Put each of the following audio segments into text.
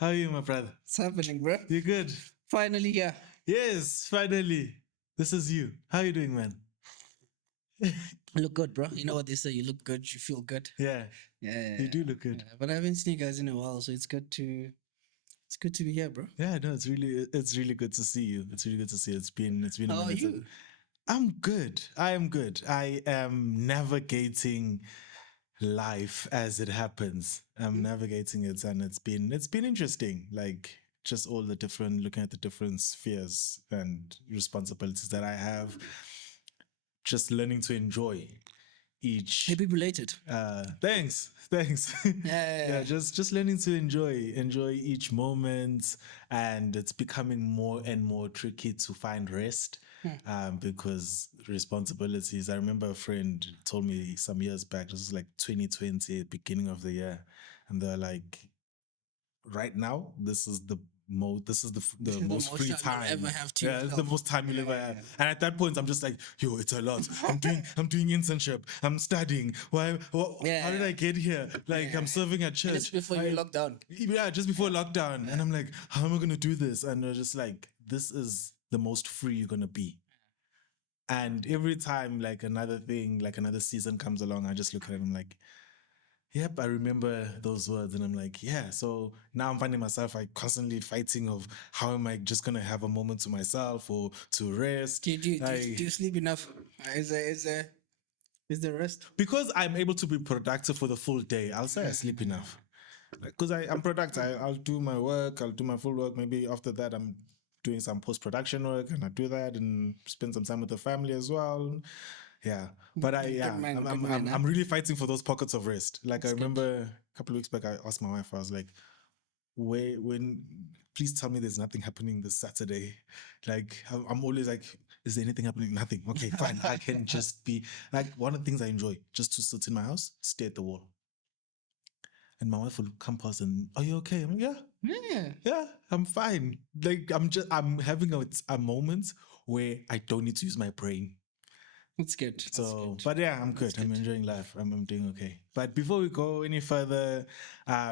How are you, my brother? What's happening, bro? You good? Finally here. Yes, finally. This is you. How are you doing, man? You look good, bro. You know what they say, you look good, you feel good. Yeah, Yeah. you do look good. Yeah, but I haven't seen you guys in a while, so it's good to be here, bro. Yeah, no, it's really good to see you. It's really good to see you. It's been a How are minute. you? I'm good. I am good. I am navigating life as it happens. I'm navigating it, and it's been interesting. Like just all the different looking at the different spheres and responsibilities that I have. Just learning to enjoy each. Maybe related. Thanks. Yeah. Just learning to enjoy each moment, and it's becoming more and more tricky to find rest. Because responsibilities. I remember a friend told me some years back, this was like 2020, beginning of the year, and they're like, right now, this is the most free time you'll ever have to yeah, it's the yourself. most time you'll ever have. Yeah. And at that point I'm just like, yo, it's a lot. I'm doing internship, I'm studying. How did I get here? Like, I'm serving at church. Just before you lockdown. Yeah, just before lockdown. And I'm like, how am I gonna do this? And they're just like, this is the most free you're gonna be. And every time like another season comes along, I just look at it and I'm like, yep, I remember those words, and I'm like, yeah. So now I'm finding myself like constantly fighting of how am I just gonna have a moment to myself or to rest. Do you sleep enough? Is there rest? Because I'm able to be productive for the full day, I'll say I sleep enough. Because I'm productive. I'll do my work, I'll do my full work. Maybe after that, I'm doing some post production work, and I do that and spend some time with the family as well. Yeah, but I'm really fighting for those pockets of rest. Like I remember a couple of weeks back, I asked my wife, I was like, please tell me there's nothing happening this Saturday. Like I'm always like, is there anything happening? Nothing. Okay, fine. I can just be like, one of the things I enjoy, just to sit in my house, stare at the wall. And my wife will come past and, are you okay? I'm like, yeah, I'm fine. Like I'm having a moment where I don't need to use my brain. That's good. But yeah, I'm good. I'm enjoying life. I'm doing okay. But before we go any further,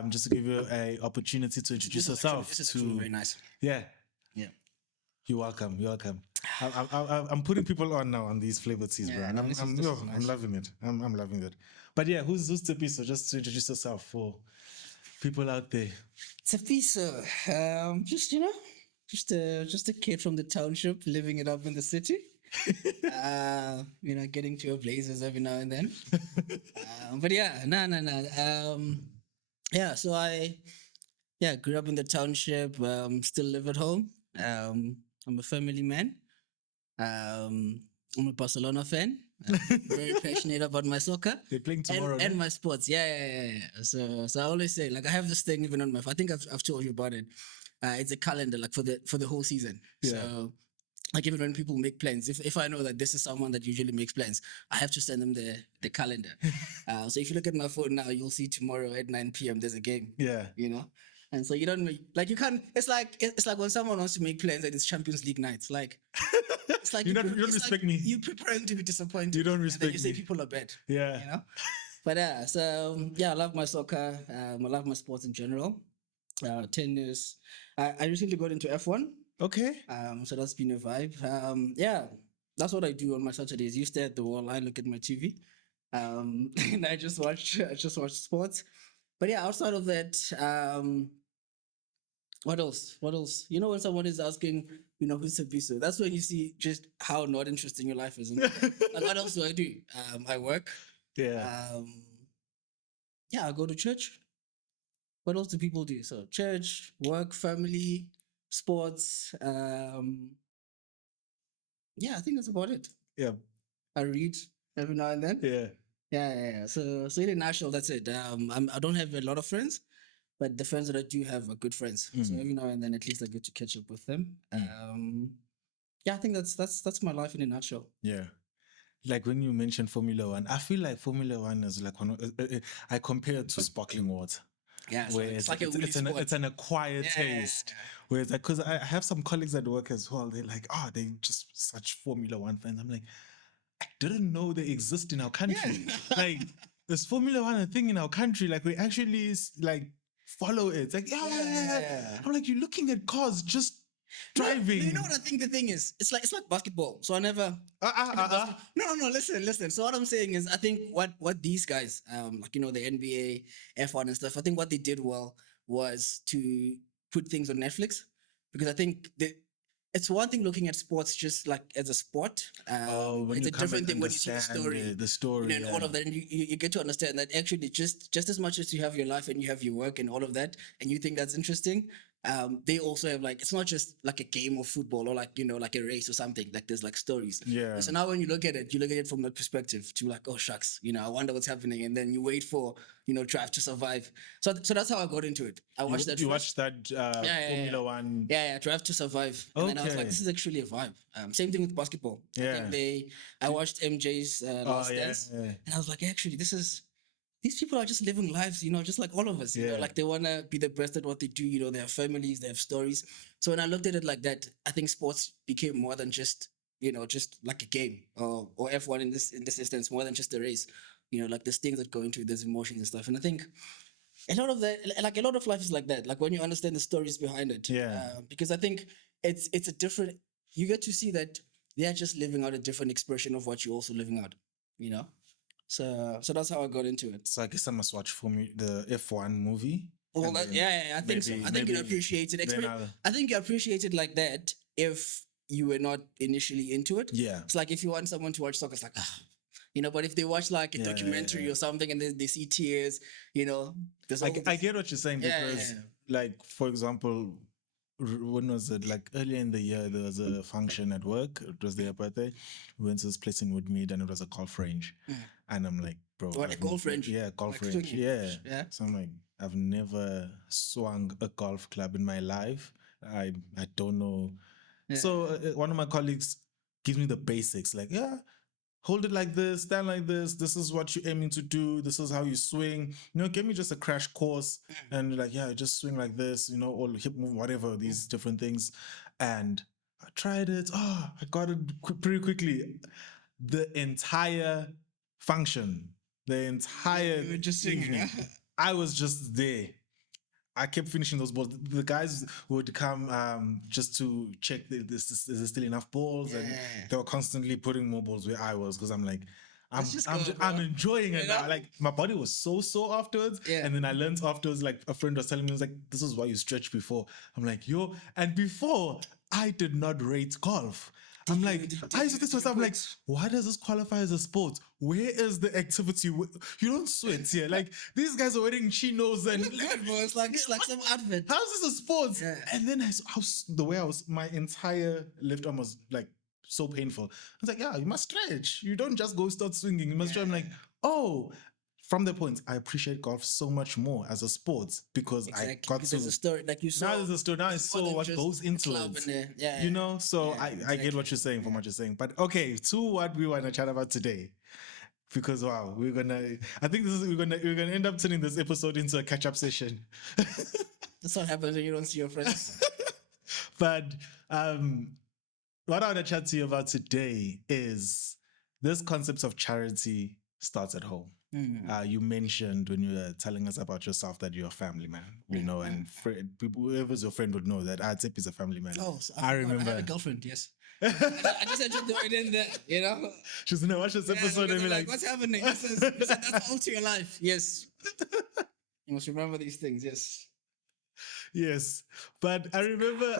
just to give you an opportunity to introduce yourself. This is actually very nice. Yeah. Yeah. You're welcome. I'm putting people on now on these flavor teas, bro. And this is I'm nice. loving it. I'm loving it. But yeah, who's Tshepiso? Just to introduce yourself for people out there. Tshepiso, just a kid from the township living it up in the city. Getting to your blazers every now and then. But yeah, so I grew up in the township, still live at home. I'm a family man. I'm a Barcelona fan. Very passionate about my soccer. They're playing tomorrow. And my sports. Yeah. So I always say, like, I have this thing even on my phone. I think I've told you about it. It's a calendar, like for the whole season. Yeah. So like even when people make plans, if I know that this is someone that usually makes plans, I have to send them the calendar. So if you look at my phone now, you'll see tomorrow at 9 p.m. there's a game. Yeah. And so you don't like, you can't. It's like when someone wants to make plans and it's Champions League nights. Like it's like you don't respect me. You're preparing to be disappointed. You don't respect me. You say people are bad. Yeah. But I love my soccer. I love my sports in general. Tennis. I recently got into F1. Okay. So that's been a vibe. That's what I do on my Saturdays. You stare at the wall, I look at my TV. And I just watch sports. But yeah, outside of that, what else? When someone is asking, who's Tshepiso, that's when you see just how not interesting your life is. Like, what else do I do? I work. Yeah. I go to church. What else do people do? So church, work, family, sports. I think that's about it. Yeah. I read every now and then. Yeah. Yeah. So in a nutshell, that's it. I don't have a lot of friends, but the friends that I do have are good friends. So every now and then, at least I get to catch up with them. I think that's my life in a nutshell. Yeah. Like when you mentioned Formula One, I feel like Formula One is like I compare it to sparkling water. Yeah, where it's an acquired taste. Whereas, because I have some colleagues at work as well, they're like, they just such Formula One fans. I'm like, I didn't know they exist in our country. Like, there's Formula One a thing in our country. Like, we actually like follow it. Like, yeah. Yeah. I'm like, you're looking at cars just driving. You know what I think the thing is? It's like basketball. So I never. No. Listen. So what I'm saying is, I think what these guys, like the NBA, F1 and stuff. I think what they did well was to put things on Netflix, because I think it's one thing looking at sports just like as a sport. When It's you a come different and thing when you see the story. the story, And all of that, and you get to understand that actually just as much as you have your life and you have your work and all of that, and you think that's interesting, they also have, like, it's not just like a game of football or like like a race or something. Like, there's like stories. Yeah. So now when you look at it from that perspective, to like, oh shucks, I wonder what's happening, and then you wait for Drive to Survive. So that's how I got into it. I watched that. You first. watched that Formula One. Yeah, Drive to Survive. And then I was like, this is actually a vibe. Same thing with basketball. Yeah. I watched MJ's Last Dance, and I was like, actually, these people are just living lives, just like all of us. Like, they want to be the best at what they do. They have families, they have stories. So when I looked at it like that, I think sports became more than just like a game, or F1 in this instance, more than just a race. Like, there's things that go into it, there's emotions and stuff. And I think a lot of life is like that. Like, when you understand the stories behind it. Yeah. Because I think it's a different. You get to see that they're just living out a different expression of what you're also living out. So that's how I got into it. So I guess I must watch the F1 movie. Well, I think so. I think you'd appreciate it. I think you appreciate it like that if you were not initially into it. Yeah. It's like if you want someone to watch soccer, it's like, but if they watch like a documentary or something and then they see tears, I get what you're saying, because like, for example, when was it? Like, earlier in the year, there was a function at work. It was their birthday. We went to this place in Woodmead, and it was a golf range. And I'm like, bro. What, a golf range? Yeah, golf Like range. swinging? Yeah. So I'm like, I've never swung a golf club in my life. I don't know. Yeah. So one of my colleagues gives me the basics. Like, hold it like this, stand like this. This is what you're aiming to do. This is how you swing. Give me just a crash course, and like, just swing like this. Or hip move, whatever, these different things. And I tried it. I got it pretty quickly. The entire function, you were just singing. I was just there. I kept finishing those balls. The guys would come just to check is there still enough balls, and they were constantly putting more balls where I was, because I'm like, I'm enjoying it now. Like, my body was so sore afterwards, and then I learned afterwards. Like, a friend was telling me, was like, this is why you stretch before. I'm like, and before I did not rate golf. I'm like, I used to think to myself, I'm like, why does this qualify as a sport? Where is the activity? You don't sweat here. Like, these guys are wearing chinos and it's like some advert. How's this a sport? Yeah. And then the way my entire left arm was like so painful. I was like, you must stretch. You don't just go start swinging. You must try. I'm like, from the point, I appreciate golf so much more as a sport, because I got to. There's a story, like you saw. Now there's a story. Now I saw what goes into it. So I get what you're saying from what you're saying. But okay, to what we want to chat about today, because wow, we're gonna end up turning this episode into a catch-up session. That's what happens when you don't see your friends. But what I want to chat to you about today is this concept of charity starts at home. You mentioned when you were telling us about yourself that you're a family man, and whoever's your friend would know that Tshepiso is a family man. Oh, so I remember. I have a girlfriend, yes. I just had to throw it in there, She's gonna watch this episode and be like, what's happening? You said that's all to your life. Yes. You must remember these things, yes. Yes. But I remember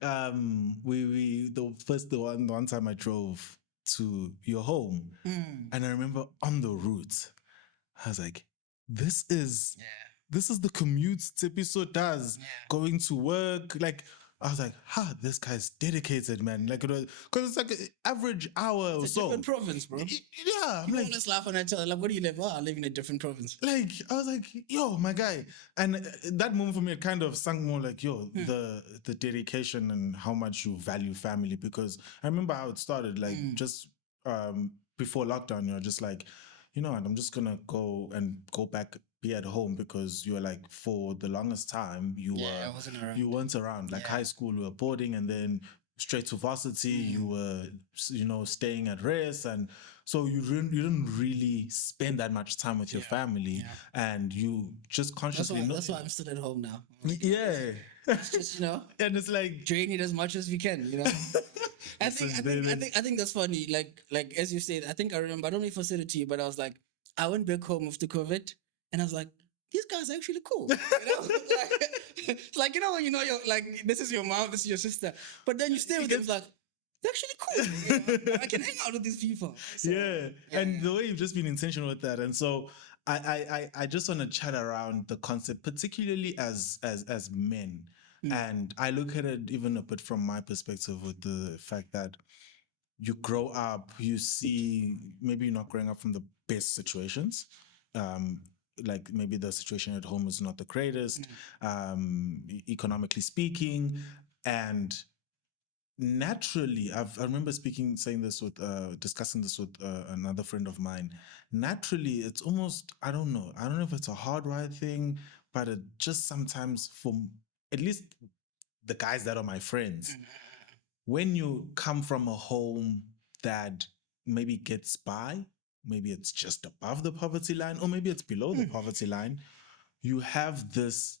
the one time I drove to your home, and I remember on the route, I was like, this is the commute Tshepiso does, going to work. Like, I was like, this guy's dedicated, man. Like, because it's like an average hour or so. Different province, bro. Yeah. People always laugh when I tell them, like, where do you live? I live in a different province. Like, I was like, yo, my guy. And that moment for me, it kind of sunk more like, the dedication and how much you value family. Because I remember how it started, like, just before lockdown, you're just like, you know what, I'm just gonna go back, be at home, because you were like, for the longest time you weren't around. Like high school, we were boarding, and then straight to varsity, you were, staying at rest, and so you didn't really spend that much time with your family, and you just consciously That's why I'm still at home now. I'm like, yeah. it's just And it's like, drain it as much as we can. I think that's funny. Like as you said, I think I remember. I don't know if I said it to you, but I was like, I went back home after COVID, and I was like, these guys are actually cool. It's like when you're like, this is your mom, this is your sister, but then you stay with them, it's like they're actually cool. I can hang out with these people. So, and the way you've just been intentional with that, and so I just want to chat around the concept, particularly as men. And I look at it even a bit from my perspective, with the fact that you grow up, you see, maybe you're not growing up from the best situations. Like maybe the situation at home is not the greatest, economically speaking. And naturally, I remember discussing this with another friend of mine. Naturally, it's almost, I don't know if it's a hardwired thing, but it just sometimes, for at least the guys that are my friends, when you come from a home that maybe gets by, maybe it's just above the poverty line, or maybe it's below the poverty line, you have this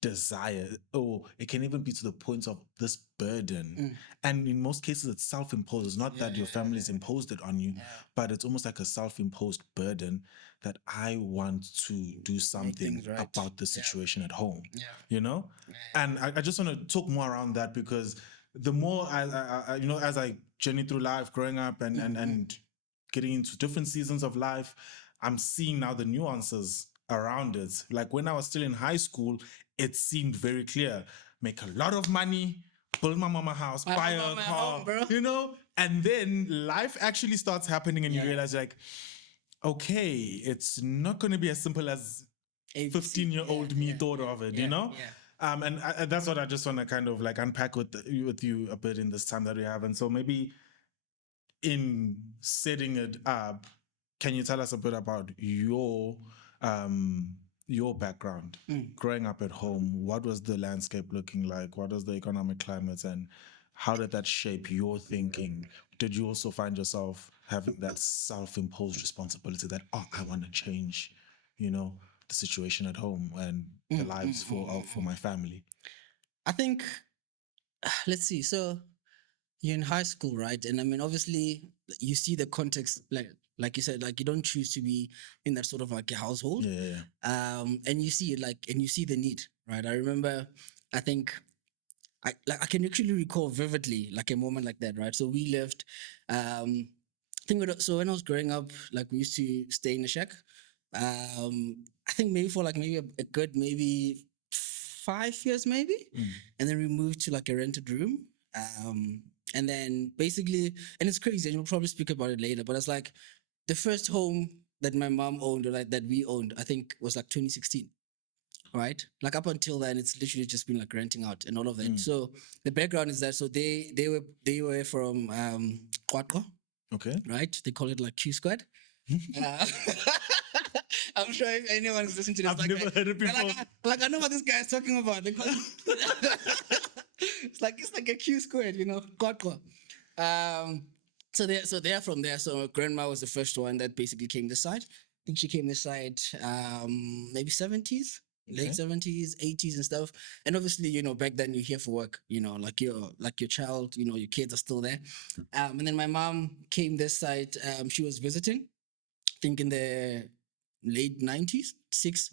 desire, or it can even be to the point of this burden. And in most cases, it's self-imposed. It's not that your family's imposed it on you, but it's almost like a self-imposed burden that I want to do something right. about the situation at home. And I just want to talk more around that, because the more I as I journey through life, growing up and getting into different seasons of life, I'm seeing now the nuances around it. Like when I was still in high school, it seemed very clear: make a lot of money, build my mama a house, buy a car, and then life actually starts happening, and you realize, like, okay, it's not going to be as simple as 15-year-old me thought of it, and that's what I just want to kind of like unpack with you a bit in this time that we have. And so maybe in setting it up, can you tell us a bit about your background, growing up at home? What was the landscape looking like? What was the economic climate, and how did that shape your thinking? Did you also find yourself having that self-imposed responsibility that, I want to change, the situation at home and the lives for my family? I think, let's see. So you're in high school, right? And I mean, obviously, you see the context, like you said, like you don't choose to be in that sort of like a household. And you see it, and you see the need, right? I remember, I think, I can actually recall vividly like a moment like that, right? So we lived, so when I was growing up, like we used to stay in a shack. I think maybe for like maybe a good maybe 5 years maybe, and then we moved to like a rented room. And then basically, and it's crazy, and we'll probably speak about it later, but it's like the first home that my mom owned, or like that we owned, I think was like 2016. Right, like up until then, it's literally just been like renting out and all of that. So the background is that, so they were from Kwakwa, Okay. right? They call it like Q Squad. I'm sure if anyone's listening to this, I've never heard it before. Like I know what this guy is talking about. They call it's like a Q Squad, Kwakwa. So they're from there. So grandma was the first one that basically came this side. I think she came this side maybe 70s. Late 70s, 80s and stuff. And obviously, back then you're here for work, like your child, your kids are still there. And then my mom came this side. She was visiting, I think in the late 90s,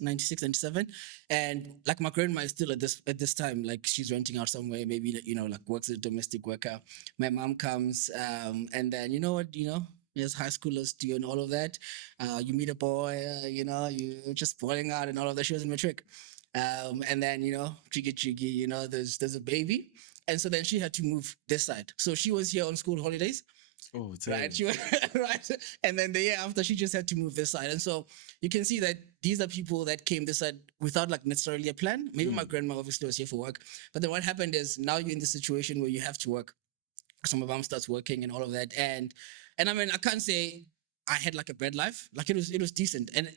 96, 97. And like my grandma is still at this time, like she's renting out somewhere, maybe, like works as a domestic worker. My mom comes, and then you know what, as high schoolers do and all of that. You meet a boy, you're just balling out and all of that. She was in matric. And then, jiggy, there's a baby. And so then she had to move this side. So she was here on school holidays. Oh, right. Right. And then the year after, she just had to move this side. And so you can see that these are people that came this side without like necessarily a plan. Maybe my grandma obviously was here for work. But then what happened is now you're in the situation where you have to work. So my mom starts working and all of that. And I mean, I can't say I had like a bad life. Like it was decent, and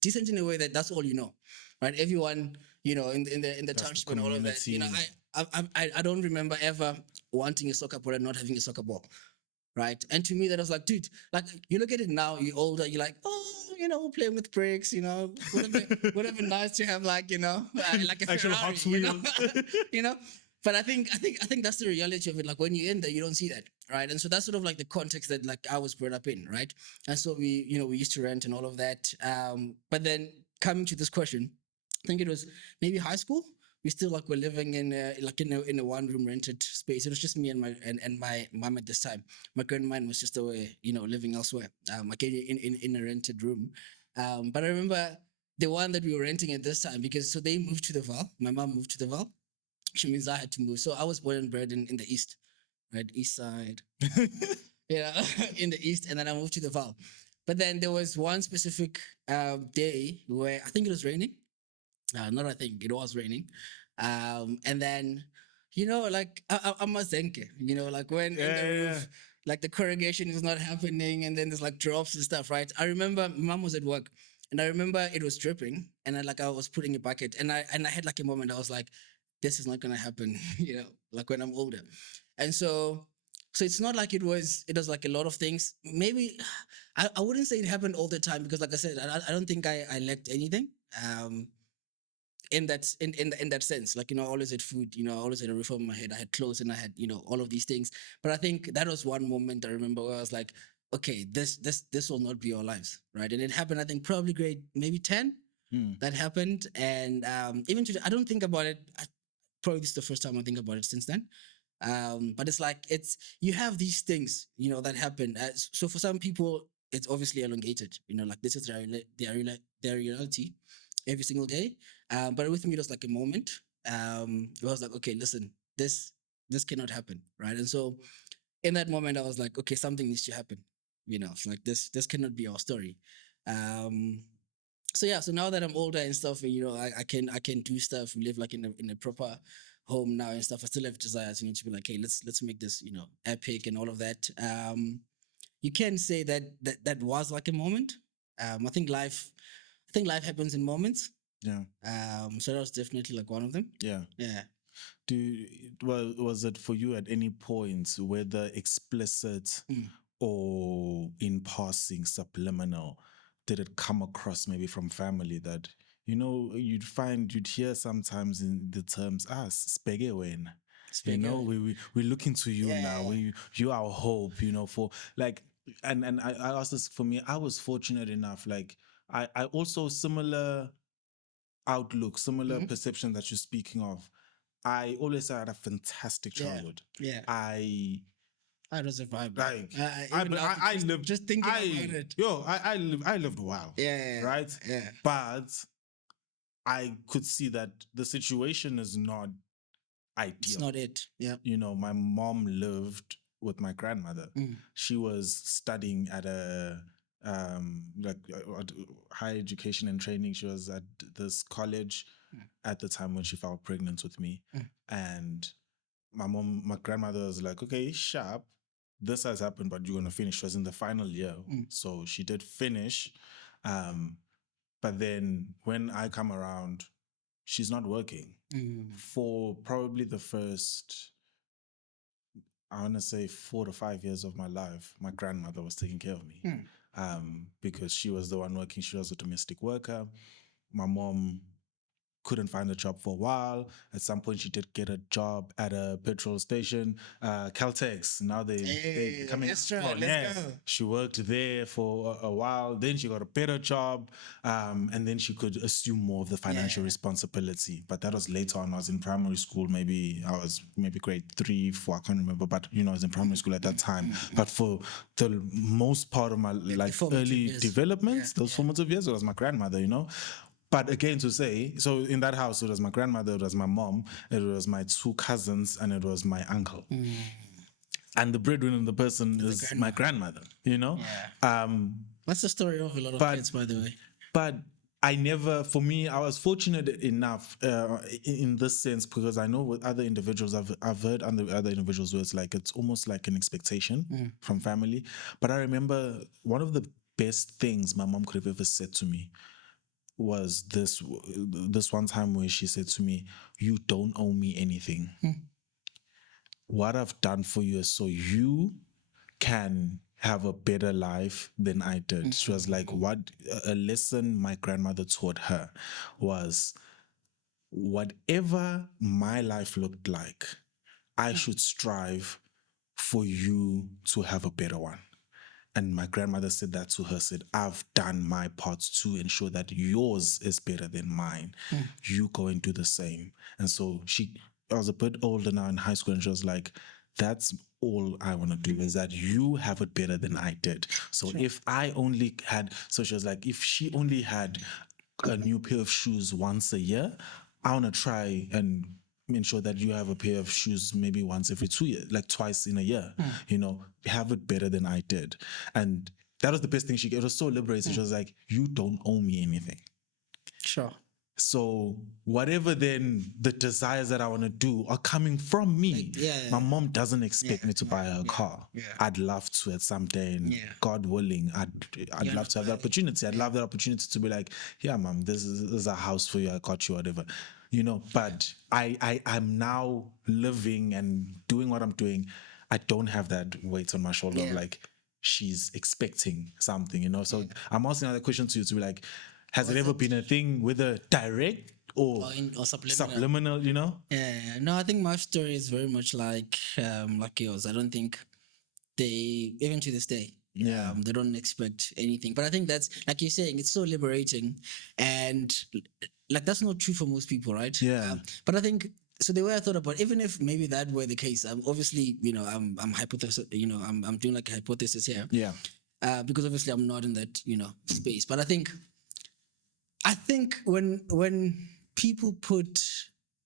decent in a way that that's all right? Everyone, in the township and all of that. I don't remember ever wanting a soccer ball and not having a soccer ball. Right. And to me, that was like, dude, like you look at it now, you're older, you're like, oh, playing with bricks, would have been nice to have like, like a Actual Ferrari, Hot you know, Wheels. you know. But I think that's the reality of it. Like when you're in there, you don't see that, right? And so that's sort of like the context that like I was brought up in, right? And so we used to rent and all of that. But then coming to this question, I think it was maybe high school. We still like were living in a one room rented space. It was just me and my mom at this time. My grandma was just away, living elsewhere. Like in a rented room. But I remember the one that we were renting at this time because so they moved to the Val. My mom moved to the Val, which means I had to move. So I was born and bred in the east, right, east side, in the east, and then I moved to the Val. But then there was one specific day where I think it was raining. Not I think it was raining, and then like I'm a zenke, like when in the roof, like the corrugation is not happening, and then there's like drops and stuff, right? I remember my mom was at work, and I remember it was dripping, and I was putting a bucket, and I had like a moment I was like, this is not gonna happen, like when I'm older, and so it's not like it was like a lot of things. Maybe I wouldn't say it happened all the time because like I said, I don't think I lacked anything. In that sense, like I always had food, I always had a roof over my head, I had clothes, and I had all of these things. But I think that was one moment I remember where I was like, okay, this will not be our lives, right? And it happened, I think probably grade maybe 10. That happened, and even today I don't think about it. Probably this is the first time I think about it since then. But it's like you have these things that happen. So for some people it's obviously elongated, like this is their reality every single day. But with me it was like a moment. It was like, okay, listen, this cannot happen, right? And so in that moment I was like, okay, something needs to happen. It's like this cannot be our story. So yeah, so now that I'm older and stuff, I can do stuff. We live like in a proper home now and stuff. I still have desires, to be like, hey, let's make this, epic and all of that. You can say that was like a moment. I think life happens in moments. Yeah. So that was definitely like one of them. Yeah. Yeah. Was it for you at any point, whether explicit or in passing, subliminal, did it come across maybe from family that you'd hear sometimes in the terms spege wena, we're looking to you now, you our hope, for like, and I asked this. For me, I was fortunate enough, like I also similar outlook, similar perception that you're speaking of. I always had a fantastic childhood. Yeah. I was a vibe. like I lived just thinking about it. I lived well. Yeah. Right? Yeah. But I could see that the situation is not ideal. It's not it. Yeah. My mom lived with my grandmother. She was studying at a higher education and training. She was at this college at the time when she fell pregnant with me. And my grandmother was like, okay, sharp, this has happened, but you're gonna finish. She was in the final year. So she did finish. But then when I come around, she's not working. For probably the first, I want to say 4 to 5 years of my life, my grandmother was taking care of me. Because she was the one working. She was a domestic worker. My mom couldn't find a job for a while. At some point, she did get a job at a petrol station, Caltex. Now they're coming. Let's go. She worked there for a while. Then she got a better job, and then she could assume more of the financial responsibility. But that was later on. I was in primary school. Maybe I was grade 3, 4. I can't remember. But I was in primary school at that time. But for the most part of my early development, those formative years, it was my grandmother. But again, to say, so in that house, it was my grandmother, it was my mom, it was my 2 cousins, and it was my uncle. And the breadwinner of the person is my grandmother, That's the story of a lot of kids, by the way. But I was fortunate enough in this sense, because I know with other individuals, I've heard other individuals where it's almost like an expectation from family. But I remember one of the best things my mom could have ever said to me was this one time where she said to me, "You don't owe me anything." what I've done for you is so you can have a better life than I did. She was like, what a lesson my grandmother taught her was whatever my life looked like, I should strive for you to have a better one. And my grandmother said that to her, said, I've done my part to ensure that yours is better than mine. You go and do the same. And so I was a bit older now in high school, and she was like, that's all I want to do is that you have it better than I did. So if I only had, so she was like, if she only had a new pair of shoes once a year, I want to try and ensure that you have a pair of shoes maybe once every 2 years, like twice in a year, have it better than I did. And that was the best thing it was so liberating. She was like, you don't owe me anything. Sure. So whatever then the desires that I want to do are coming from me. My mom doesn't expect me to buy her a car. I'd love to at some day, and God willing, I'd love to have that opportunity. I'd love that opportunity to be like, yeah, mom, this is a house for you. I got you, whatever. But I'm now living and doing what I'm doing. I don't have that weight on my shoulder of like, she's expecting something, So I'm asking another question to you to be like, has it ever been a thing with a direct or subliminal, Yeah. No, I think my story is very much like yours. I don't think they, even to this day, they don't expect anything. But I think that's, like you're saying, it's so liberating. And like, that's not true for most people, right? Yeah. But I think, so the way I thought about, even if maybe that were the case, obviously, I'm hypothesis, I'm doing like a hypothesis here. Yeah. Because obviously I'm not in that, space. But I think when people put,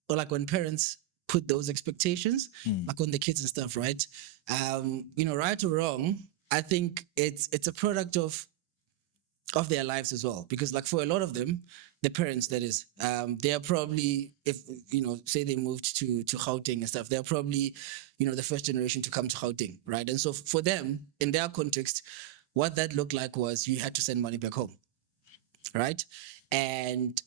or like when parents put those expectations, like on the kids and stuff, right? Right or wrong, I think it's a product of their lives as well. Because like for a lot of them, the parents, that is, they are probably, if say they moved to Gauteng and stuff, they're probably, the first generation to come to Gauteng, right? And so for them, in their context, what that looked like was you had to send money back home, right? And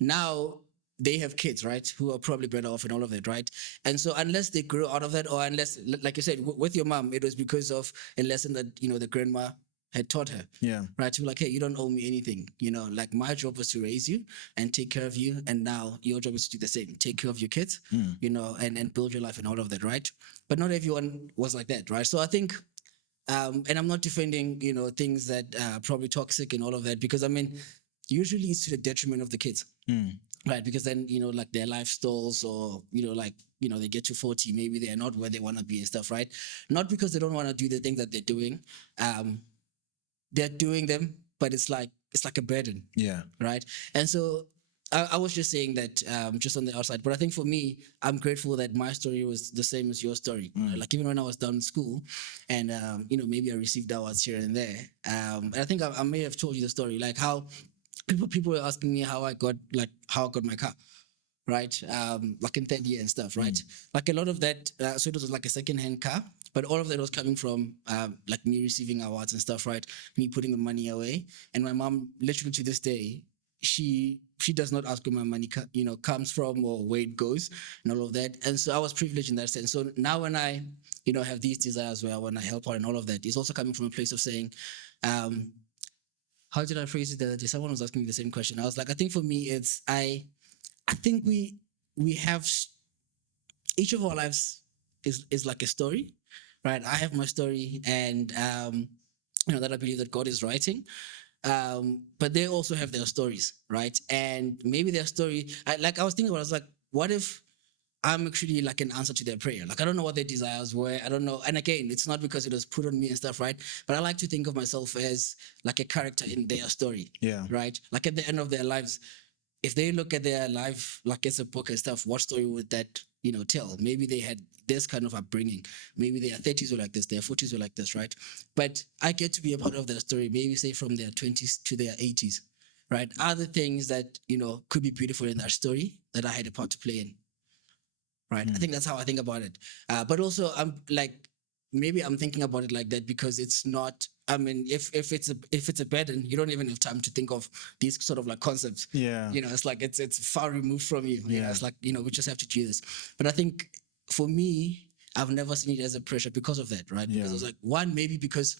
now they have kids, right, who are probably better off and all of that, right? And so unless they grew out of that, or unless, like you said, with your mom, it was because of a lesson that, the grandma had taught her. Yeah. Right? To be like, hey, you don't owe me anything. Like my job was to raise you and take care of you. And now your job is to do the same. Take care of your kids, and build your life and all of that, right? But not everyone was like that, right? So I think, and I'm not defending, things that are probably toxic and all of that, because I mean, usually it's to the detriment of the kids. Right, because then, like their life stalls, or, they get to 40, maybe they're not where they want to be and stuff, right? Not because they don't want to do the things that they're doing. They're doing them, but it's like a burden. Yeah. Right. And so I was just saying that just on the outside, but I think for me, I'm grateful that my story was the same as your story. Like even when I was down in school, and maybe I received awards here and there. And I think I may have told you the story, like how people were asking me how I got my car, right? Like in third year and stuff, right? Like a lot of that, so it was like a second-hand car, but all of that was coming from like me receiving awards and stuff, right? Me putting the money away, and my mom, literally to this day, she does not ask where my money comes from or where it goes and all of that. And so I was privileged in that sense. So now when I have these desires where I want to help out and all of that, it's also coming from a place of saying, how did I phrase it the other day? Someone was asking me the same question. I was like, I think for me, it's I think we have, each of our lives is like a story, right? I have my story, and that I believe that God is writing. But they also have their stories, right? And maybe their story, I was thinking about, I was like, what if I'm actually like an answer to their prayer? Like, I don't know what their desires were. I don't know. And again, it's not because it was put on me and stuff, right? But I like to think of myself as like a character in their story. Yeah. Right? Like at the end of their lives, if they look at their life like as a book and stuff, what story would that, tell? Maybe they had this kind of upbringing. Maybe their 30s were like this, their 40s were like this, right? But I get to be a part of their story, maybe say from their 20s to their 80s, right? Other things that, could be beautiful in their story that I had a part to play in. Right. I think that's how I think about it. But also, I'm like, maybe I'm thinking about it like that because it's not. I mean, if it's a burden, you don't even have time to think of these sort of like concepts. Yeah. It's like it's far removed from you. Yeah. It's like we just have to do this. But I think for me, I've never seen it as a pressure because of that, right? Because I was like, one, maybe because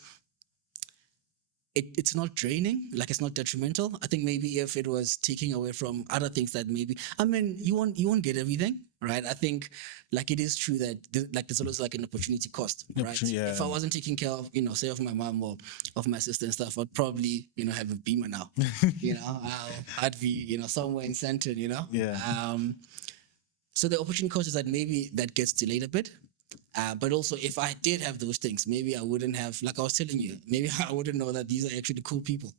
it's not draining, like it's not detrimental. I think maybe if it was taking away from other things that maybe, I mean, you won't get everything, right? I think like it is true that like there's always like an opportunity cost, right? Yeah. If I wasn't taking care of, say of my mom or of my sister and stuff, I'd probably, have a Beamer now. I'd be, somewhere in Centton, Yeah. So the opportunity cost is that maybe that gets delayed a bit. But also, if I did have those things, maybe I wouldn't have, like I was telling you, maybe I wouldn't know that these are actually cool people.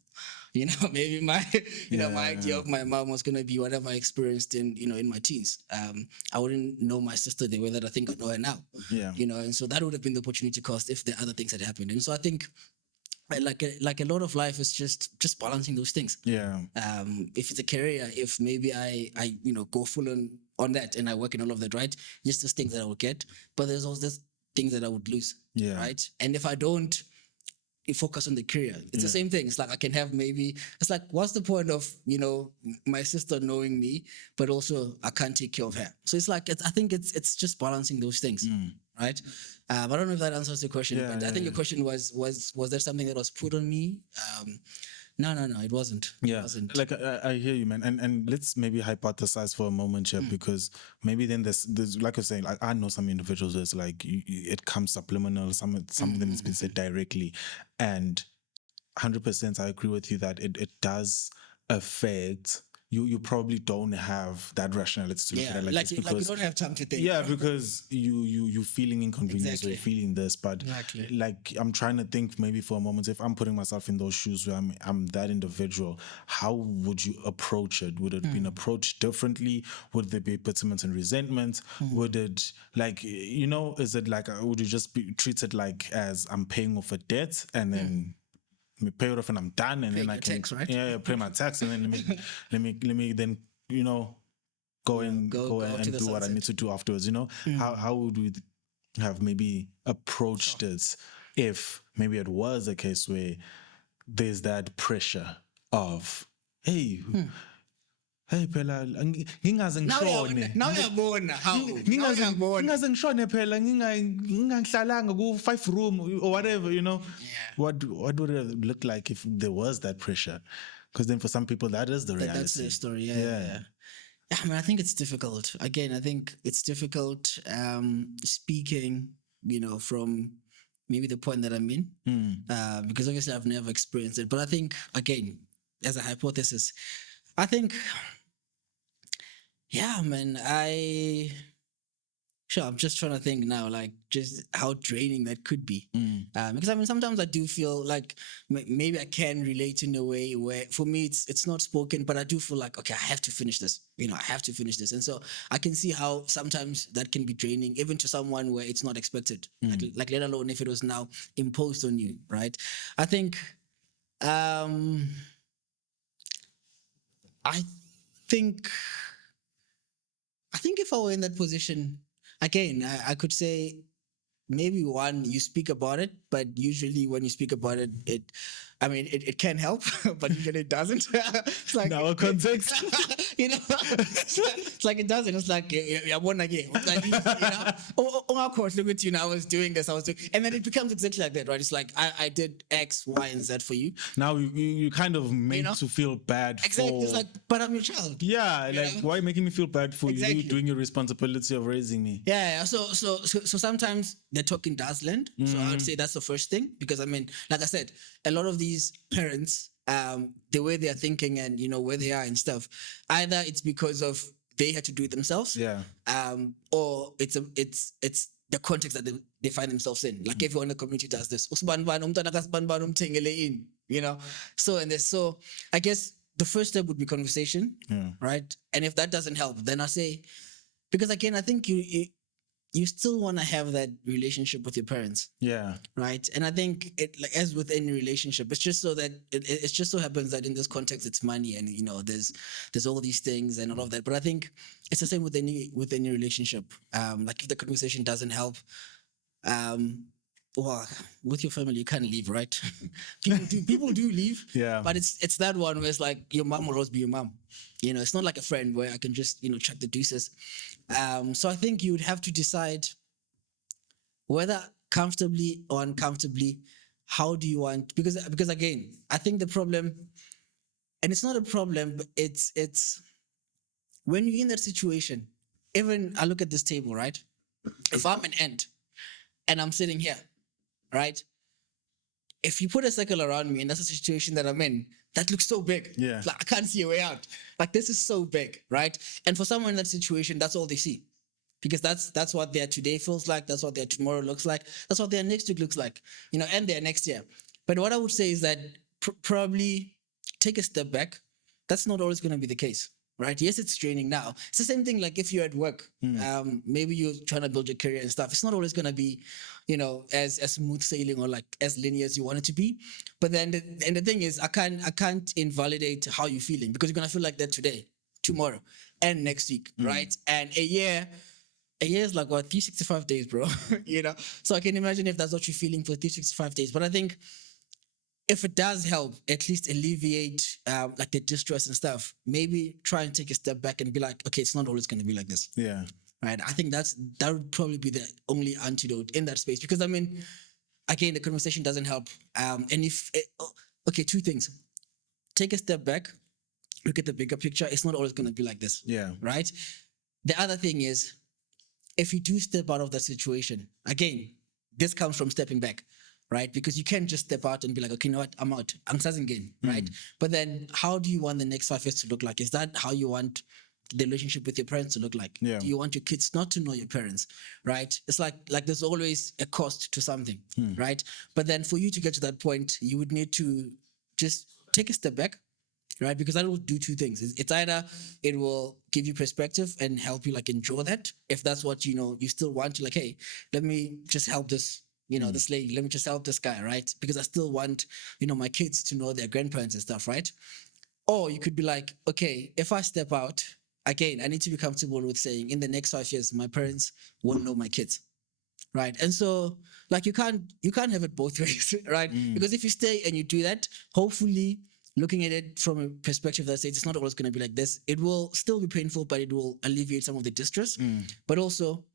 Maybe my, my idea of my mom was gonna be whatever I experienced in my teens. I wouldn't know my sister the way that I think I know her now. Yeah. And so that would have been the opportunity cost if the other things had happened. And so I think, like a lot of life is just balancing those things. Yeah. If it's a career, if maybe I go full on that and I work in all of that, right? Just those things that I would get, but there's also these things that I would lose. Yeah. Right. And if I don't focus on the career, it's the same thing. It's like I can have it's like, what's the point of my sister knowing me, but also I can't take care of her. So it's like I think it's just balancing those things. Right. I don't know if that answers the question, but I think your question was there something that was put on me? No, it wasn't. Yeah, it wasn't. like I hear you, man, and let's maybe hypothesize for a moment here, because maybe then there's like I was saying, like I know some individuals where it's like it comes subliminal, some of them has been said directly, and 100% I agree with you that it does affect. You probably don't have that rationality to look at it like you don't have time to think. Yeah, because you feeling inconvenience or you're feeling this, but like I'm trying to think maybe for a moment, if I'm putting myself in those shoes where I'm that individual, how would you approach it? Would it been approached differently? Would there be bitterness and resentment? Would it is it like would you just be treated like as I'm paying off a debt and then me pay it off and I'm done, and then I can tax, right? pay my tax, and then let me then go and do what I need to do afterwards. How would we have maybe approached it if maybe it was a case where there's that pressure of hey phela ngingaze ngishone now uyabona how ngingaze ngishone phela ngingahlalanga ku 5 room or whatever, what would it look like if there was that pressure? Because then for some people that is the reality. That's the story. Yeah. I mean, I think it's difficult. Again, I think it's difficult speaking, from maybe the point that I'm in, because obviously I've never experienced it. But I think, again, as a hypothesis, I think, yeah, man, I'm just trying to think now, like just how draining that could be. Because I mean, sometimes I do feel like maybe I can relate in a way where for me it's not spoken, but I do feel like, okay, I have to finish this. I have to finish this. And so I can see how sometimes that can be draining, even to someone where it's not expected. Like let alone if it was now imposed on you, right? I think if I were in that position, again, I could say maybe one, you speak about it, but usually when you speak about it, it can help, but usually it doesn't. It's like now context. It's like it doesn't. It's like I won again. Of course, look at you. I was doing this. And then it becomes exactly like that, right? It's like I did X, Y, and Z for you. Now you kind of made to feel bad. Exactly. It's like, but I'm your child. Yeah, why are you making me feel bad for you doing your responsibility of raising me? Yeah. So sometimes the talking does land. So I would say that's the first thing, because I mean, like I said, a lot of these parents, the way they are thinking and where they are and stuff, either it's because of they had to do it themselves, or it's the context that they find themselves in. Like everyone in the community does this. So I guess the first step would be conversation, right? And if that doesn't help, then I say, because again, I think you still want to have that relationship with your parents. Yeah. Right. And I think like as with any relationship, it's just so that it just so happens that in this context it's money and there's all these things and all of that. But I think it's the same with any relationship. Like if the conversation doesn't help, well, with your family, you can't leave, right? People do leave. Yeah. But it's that one where it's like your mom will always be your mom. It's not like a friend where I can just, chuck the deuces. So I think you would have to decide whether comfortably or uncomfortably, how do you want, because again, I think the problem, and it's not a problem, but it's when you're in that situation, even I look at this table, right? If I'm an ant and I'm sitting here, right? If you put a circle around me and that's the situation that I'm in, that looks so big. Yeah. Like I can't see a way out. Like this is so big, right? And for someone in that situation, that's all they see. Because that's what their today feels like, that's what their tomorrow looks like, that's what their next week looks like, and their next year. But what I would say is that probably take a step back. That's not always going to be the case, right? Yes, it's draining now. It's the same thing like if you're at work, maybe you're trying to build your career and stuff. It's not always going to be, as smooth sailing or like as linear as you want it to be. But then the thing is, I can't invalidate how you're feeling, because you're going to feel like that today, tomorrow, and next week, right? And a year is like what, 365 days, bro. So I can imagine if that's what you're feeling for 365 days. But I think if it does help, at least alleviate like the distress and stuff, maybe try and take a step back and be like, okay, it's not always going to be like this. Yeah. Right. I think that would probably be the only antidote in that space, because I mean, again, the conversation doesn't help. And okay, two things: take a step back, look at the bigger picture. It's not always going to be like this. Yeah. Right. The other thing is, if you do step out of that situation, again, this comes from stepping back, right? Because you can't just step out and be like, okay, you know what, I'm out. I'm starting again, right? But then how do you want the next 5 years to look like? Is that how you want the relationship with your parents to look like? Yeah. Do you want your kids not to know your parents, right? It's like there's always a cost to something, right? But then for you to get to that point, you would need to just take a step back, right? Because that will do two things. It's either it will give you perspective and help you like enjoy that, if that's what you still want to, like, hey, let me just help this this lady, let me just help this guy, right? Because I still want my kids to know their grandparents and stuff, right? Or you could be like, okay, if I step out again, I need to be comfortable with saying in the next 5 years my parents won't know my kids, right? And so like you can't have it both ways, right? Because if you stay and you do that, hopefully, looking at it from a perspective that says it's not always going to be like this, it will still be painful, but it will alleviate some of the distress. But also,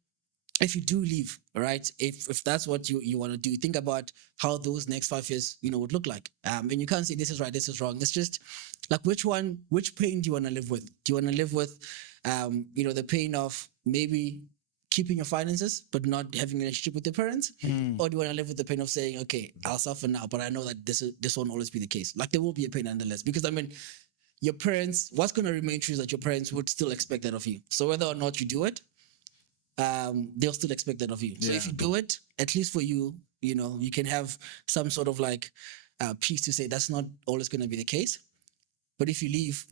if you do leave, right, if that's what you want to do, think about how those next 5 years, would look like. And you can't say this is right, this is wrong. It's just like, which pain do you want to live with? Do you want to live with, the pain of maybe keeping your finances but not having a relationship with your parents? Or do you want to live with the pain of saying, okay, I'll suffer now, but I know that this won't always be the case? Like, there will be a pain nonetheless, because I mean, your parents, what's going to remain true is that your parents would still expect that of you. So whether or not you do it, they'll still expect that of you. So if you do it, at least for you, you can have some sort of like peace to say that's not always going to be the case. But if you leave,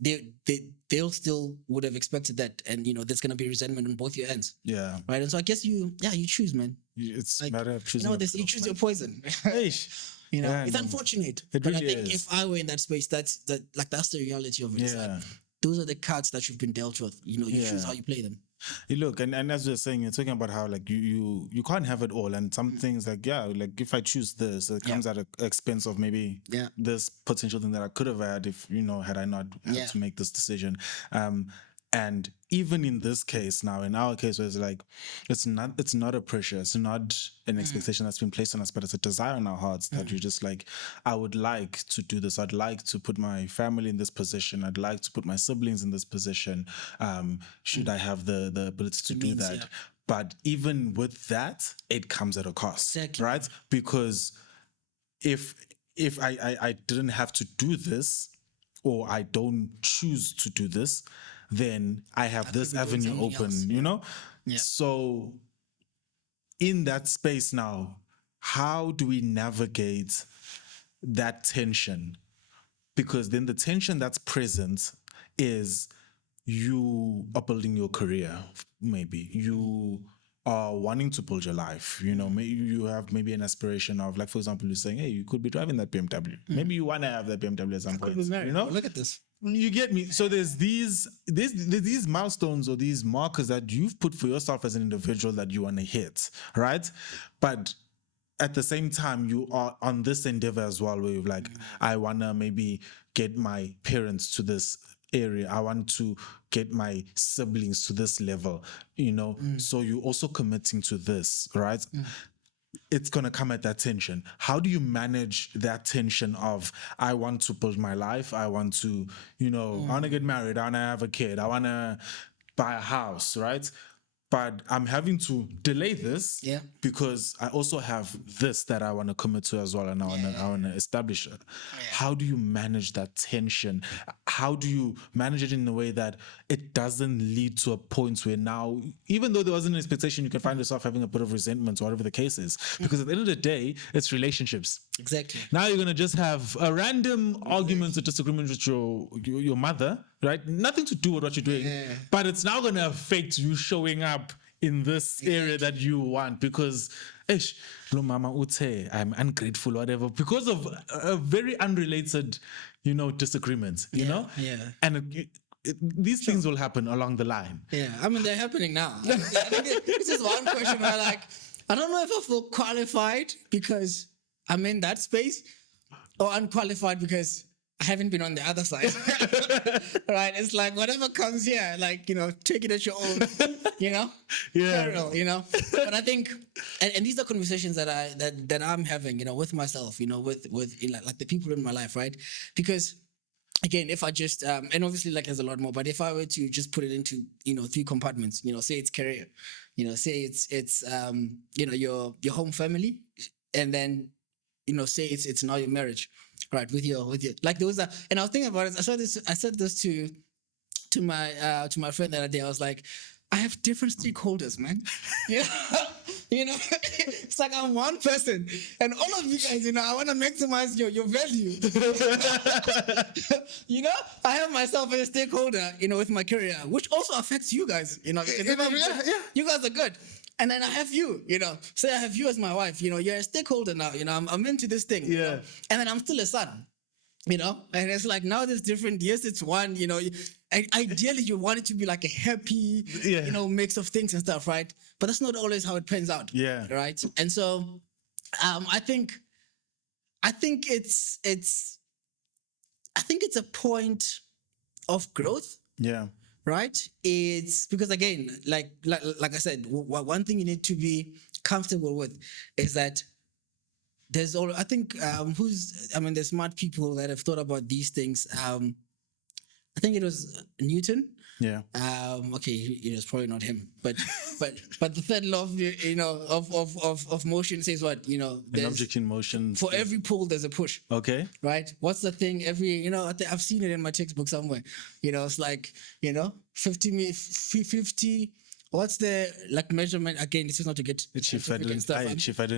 they'll still would have expected that, and there's gonna be resentment on both your ends. Yeah. Right. And so I guess you choose, man. It's like, matter of choosing. You choose your poison. Yeah, it's unfortunate. It but really I think is. if I were in that space, that's the reality of it. It's like, those are the cards that you've been dealt with. You choose how you play them. You look, and as you're saying, you're talking about how like you can't have it all, and some things like like if I choose this, it comes at an expense of maybe this potential thing that I could have had if had I not had to make this decision. And even in this case now, in our case, where it's like it's not a pressure, it's not an expectation that's been placed on us, but it's a desire in our hearts that you're just like, I would like to do this. I'd like to put my family in this position. I'd like to put my siblings in this position. Should I have the ability to do that? But even with that, it comes at a cost, right? Because if I didn't have to do this, or I don't choose to do this, then I have this avenue open, So in that space now, how do we navigate that tension? Because then the tension that's present is you are building your career, maybe you are wanting to build your life, maybe you have maybe an aspiration of, like, for example, you're saying, hey, you could be driving that BMW. Maybe you want to have that BMW at some point, Look at this. You get me? So there's these milestones or these markers that you've put for yourself as an individual that you want to hit, right? But at the same time, you are on this endeavor as well, where you're like, I wanna maybe get my parents to this area. I want to get my siblings to this level, So you're also committing to this, right? It's going to come at that tension. How do you manage that tension of, I want to build my life, I want to, I want to get married, I want to have a kid, I want to buy a house, right? But I'm having to delay this because I also have this that I want to commit to as well, and I want to establish it. How do you manage that tension? How do you manage it in a way that it doesn't lead to a point where now, even though there wasn't an expectation, you can find yourself having a bit of resentment, whatever the case is? Because at the end of the day, it's relationships. Exactly. Now you're gonna just have a random argument or disagreement with your mother, right? Nothing to do with what you're doing, but it's now gonna affect you showing up in this area that you want because, lo mama ute, I'm ungrateful, whatever, because of a very unrelated, disagreement, you know? Yeah. And these things will happen along the line. Yeah, I mean, they're happening now. I think this is one question where, like, I don't know if I feel qualified because I'm in that space or unqualified because I haven't been on the other side. Right? It's like whatever comes here, like, take it at your own, peril, But I think, and these are conversations that I'm having, with myself, with like the people in my life, right? Because again, if I just, and obviously like there's a lot more, but if I were to just put it into, 3 compartments, say it's career, say it's your home family, and then, say it's now your marriage, right? With your, like those are, and I was thinking about it. I said this to my friend the other day. I was like, I have different stakeholders, man. It's like I'm one person, and all of you guys, I want to maximize your value. I have myself as a stakeholder, with my career, which also affects you guys, because you guys are good. And then I have you, say I have you as my wife, you're a stakeholder now, I'm into this thing, and then I'm still a son, and it's like now there's different, yes, it's one, ideally you want it to be like a happy, mix of things and stuff, right? But that's not always how it pans out, right? And so I think it's a point of growth, right? It's because again, like I said, one thing you need to be comfortable with is that there's all, I think, there's smart people that have thought about these things. I think it was Newton. Yeah. Okay, it was probably not him, but the third law of motion says what, an object in motion. For every pull, there's a push. Okay. Right. What's the thing? I've seen it in my textbook somewhere. It's like 50. What's the measurement? Again, this is not to get if I didn't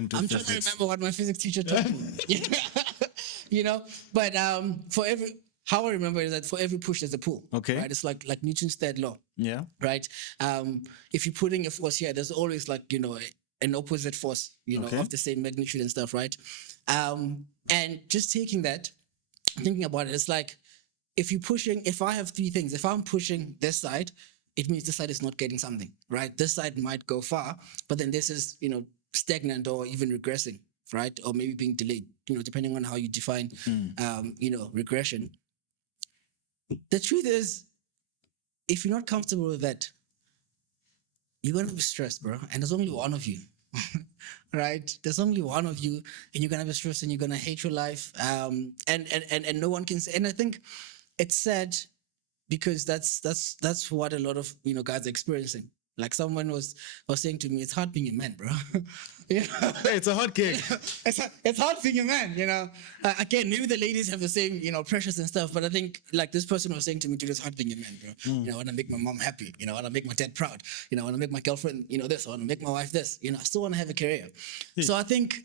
do I'm physics. trying to remember what my physics teacher told me. But for every. How I remember is that for every push, there's a pull. Okay. Right? It's like Newton's third law. Yeah. Right? If you're putting a force here, there's always an opposite force, of the same magnitude and stuff, right? And just taking that, thinking about it, it's like if I have 3 things, if I'm pushing this side, it means this side is not getting something, right? This side might go far, but then this is, stagnant or even regressing, right? Or maybe being delayed, depending on how you define, regression. The truth is, if you're not comfortable with that, you're going to be stressed, bro. And there's only one of you, right? There's only one of you, and you're going to be stressed and you're going to hate your life. And no one can say, and I think it's sad because that's what a lot of, guys are experiencing. Like someone was saying to me, it's hard being a man, bro. It's a hard gig. It's hard being a man, Again, maybe the ladies have the same, pressures and stuff, but I think like this person was saying to me, dude, it's hard being a man, bro. I want to make my mom happy. I want to make my dad proud. I want to make my girlfriend, this. I want to make my wife this. I still want to have a career. Yeah. So I think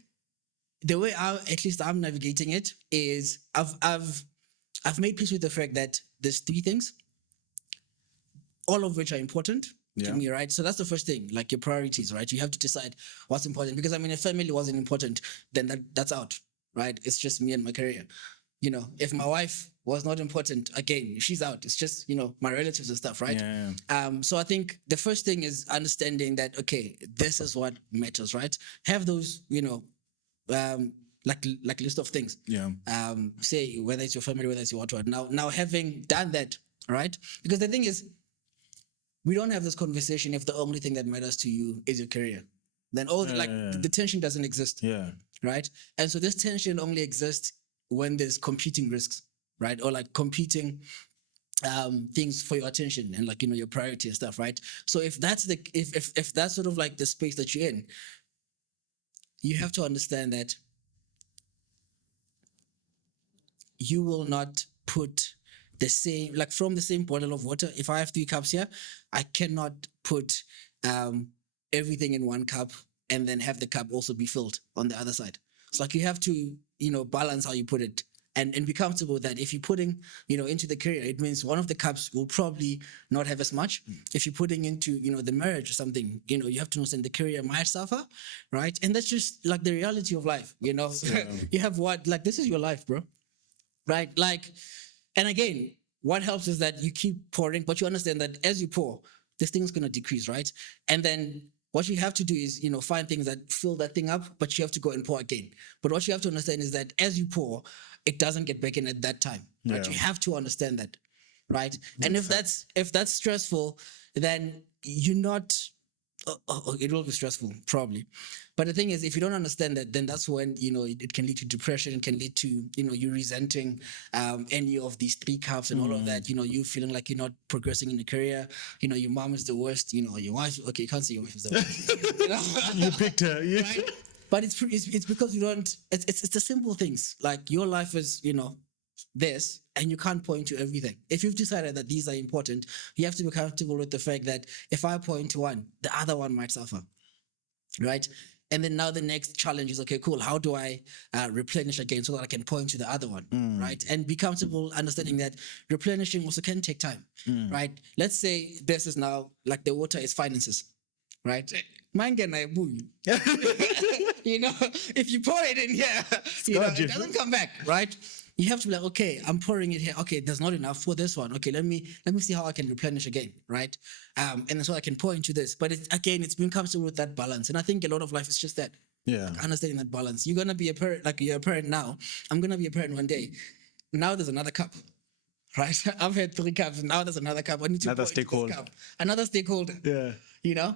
the way I'm navigating it is I've made peace with the fact that there's 3 things, all of which are important to me, right? So that's the first thing, like your priorities, right? You have to decide what's important because if family wasn't important, then that's out, right? It's just me and my career. If my wife was not important, again, she's out. It's just, my relatives and stuff, right? Yeah. So I think the first thing is understanding that, okay, this is what matters, right? Have those, like list of things. Yeah. Say whether it's your family, whether it's your what. Now having done that, right? Because the thing is, we don't have this conversation if the only thing that matters to you is your career. Then the tension doesn't exist. Yeah. Right. And so this tension only exists when there's competing risks, right? Or like competing things for your attention and like, your priority and stuff, right? So if that's if that's sort of like the space that you're in, you have to understand that you will not put the same, like from the same bottle of water. If I have 3 cups here, I cannot put everything in 1 cup and then have the cup also be filled on the other side. It's like you have to, balance how you put it and be comfortable that if you're putting, into the career, it means one of the cups will probably not have as much. If you're putting into, the marriage or something, you have to understand the career might suffer, right? And that's just like the reality of life, You have this is your life, bro. Right? Like, and again, what helps is that you keep pouring, but you understand that as you pour, this thing is going to decrease, right? And then what you have to do is, find things that fill that thing up, but you have to go and pour again. But what you have to understand is that as you pour, it doesn't get back in at that time, right? Yeah. You have to understand that, right? And if that's stressful, then you're not. It will be stressful, probably. But the thing is, if you don't understand that, then that's when, it can lead to depression. It can lead to, you resenting any of these 3 cups and all of that. You feeling like you're not progressing in your career. Your mom is the worst. Your wife, okay, you can't say your wife is the worst. You picked her. Right? But it's because you don't, it's the simple things. Like your life is, this, and you can't point to everything. If you've decided that these are important, you have to be comfortable with the fact that if I point to one, the other one might suffer, right? And then now the next challenge is, okay, cool, how do I replenish again so that I can point to the other one, right? And be comfortable understanding that replenishing also can take time, right? Let's say this is now, like the water is finances, right? If you pour it in here, it doesn't come back, right? You have to be like, okay, I'm pouring it here. Okay, there's not enough for this one. Okay, let me see how I can replenish again, right? And then so I can pour into this. But it's being comfortable with that balance. And I think a lot of life is just that. Yeah. Understanding that balance. You're gonna be a parent, like you're a parent now. I'm gonna be a parent one day. Now there's another cup, right? I've had 3 cups. Now there's another cup. I need to Another pour into this stakeholder. cup. Another stakeholder. Yeah.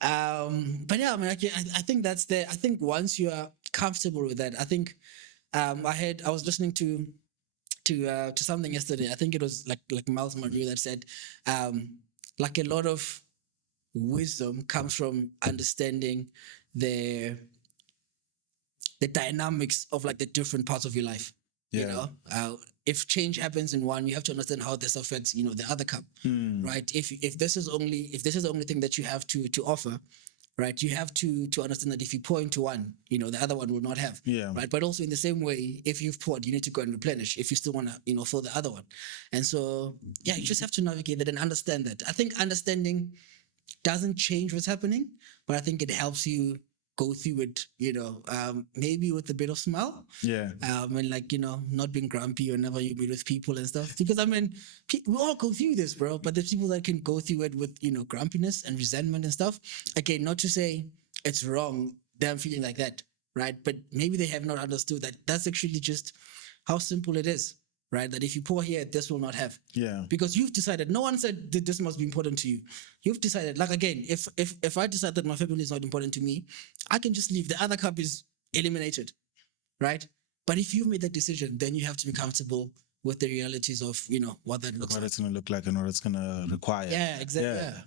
But yeah, I mean, I think that's I think once you are comfortable with that, I think. I was listening to something yesterday. I think it was like Miles Monroe that said, like a lot of wisdom comes from understanding the dynamics of like the different parts of your life. Yeah. If change happens in one, you have to understand how this affects, the other cup, right? If this is the only thing that you have to offer, right? You have to understand that if you pour into one, the other one will not have. Yeah. Right. But also in the same way, if you've poured, you need to go and replenish if you still want to, fill the other one. And so, yeah, you just have to navigate that and understand that. I think understanding doesn't change what's happening, but I think it helps you go through it, maybe with a bit of smile. Yeah. And like, not being grumpy whenever you meet with people and stuff. Because I mean, we all go through this, bro. But there's people that can go through it with, grumpiness and resentment and stuff. Again, not to say it's wrong, them feeling like that, right? But maybe they have not understood that that's actually just how simple it is, right? That if you pour here, this will not have. Yeah. Because you've decided, no one said that this must be important to you. You've decided, like again, if I decide that my family is not important to me, I can just leave. The other cup is eliminated, right? But if you've made that decision, then you have to be comfortable with the realities of, what that looks like. What it's going to look like and what it's going to require. Yeah, exactly. Yeah.